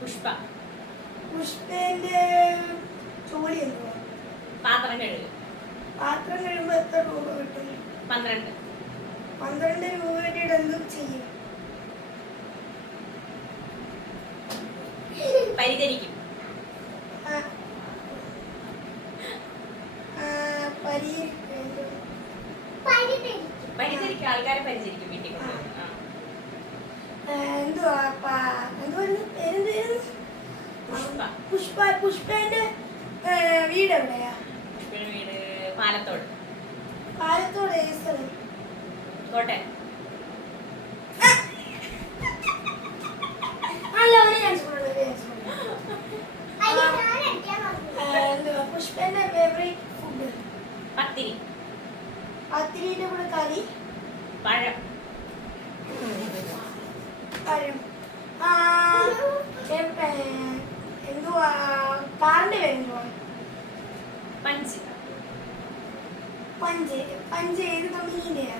പുഷ്പ. പുഷ്പേന്റെ ജോലി എന്തുവാ? പാത്രം കഴുകും. പാത്രം കഴിയുമ്പോ എത്ര രൂപ കിട്ടും? 12. 12 രൂപ കിട്ടിയിട്ട് എന്തും ചെയ്യും? പരിചരിക്കും. പരിചരിക്കും, ആൾക്കാരെ പരിചരിക്കും വീട്ടിൽ കൊണ്ട്. പുഷ്പേന്റെ വീട് എവിടെയാ? പുഷ്പയുടെ വീട് പാലത്തോട്. പാലത്തോട് ഏത് സ്ഥലം? കോട്ടെ. പുഷ്പേന്റെ ഫേവറേറ്റ് ഫുഡ്? പത്തിരി. പത്തിരിന്റെ കൂടെ കറി? പഴം. പഴം. എന്തുവാ കാറിന്റെ പേരെന്തുവാ? പഞ്ച്. പഞ്ച്. പഞ്ച് ഏത് കമ്പനിയിലെയാ?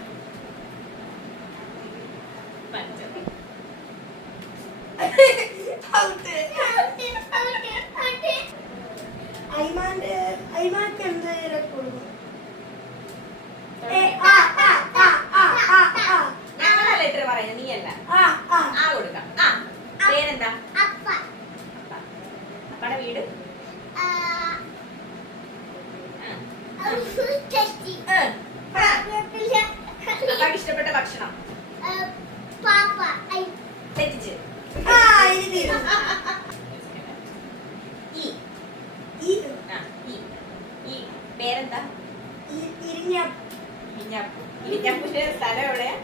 പഞ്ച്. അയ്മാർക്ക് എന്ത് കൊടുക്കും? ഞങ്ങളല്ല ഇത്ര പറയുന്നത്, നീയല്ല. ആ കൊടുക്കാം. പേരെന്താ? അപ്പടെ വീട്? അപ്പാക്ക് ഇഷ്ടപ്പെട്ട ഭക്ഷണം? തെറ്റിച്ച്. പേരെന്താ? ഇരിഞ്ഞാപ്പൂരിന്റെ സ്ഥലം എവിടെയാ?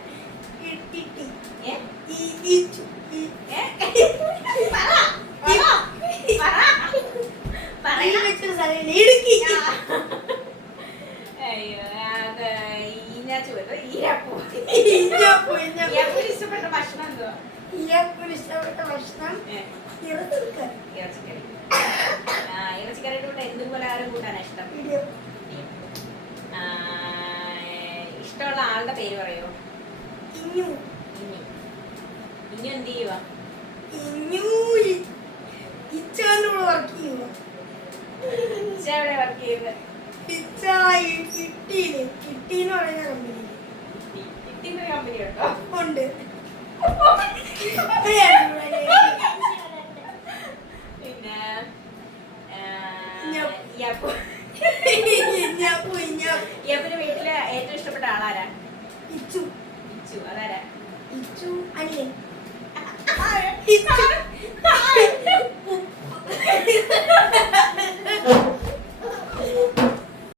ഇഷ്ടപ്പെട്ട ഭക്ഷണം എന്തുവാ? ഇഷ്ടപ്പെട്ട ഭക്ഷണം ഇറച്ചിക്കറി. ഇറച്ചിക്കറിയുടെ കൂടെ എന്ത് പലഹാരം കൂട്ടാനാ ഇഷ്ടം? ഇഷ്ടമുള്ള ആളുടെ പേര് പറയോ? ഇഞ്ഞു. ഇഞ്ഞു എന്ത് ചെയ്യുവാ? വർക്ക് ചെയ്യുക. എവിടെ വർക്ക് ചെയ്യുന്നത്? കിട്ടിന്ന് പറയുന്ന കമ്പനി. കിട്ടിന്ന് കമ്പനി ഉണ്ടോ? ഉണ്ട്. പിന്നെ ഇയാപ്പിന്റെ വീട്ടില് ഏറ്റവും ഇഷ്ടപ്പെട്ട ആളാരാ? ഇച്ചു. ഇച്ചു. അതാരാ? ഇച്ചു അനിയൻ.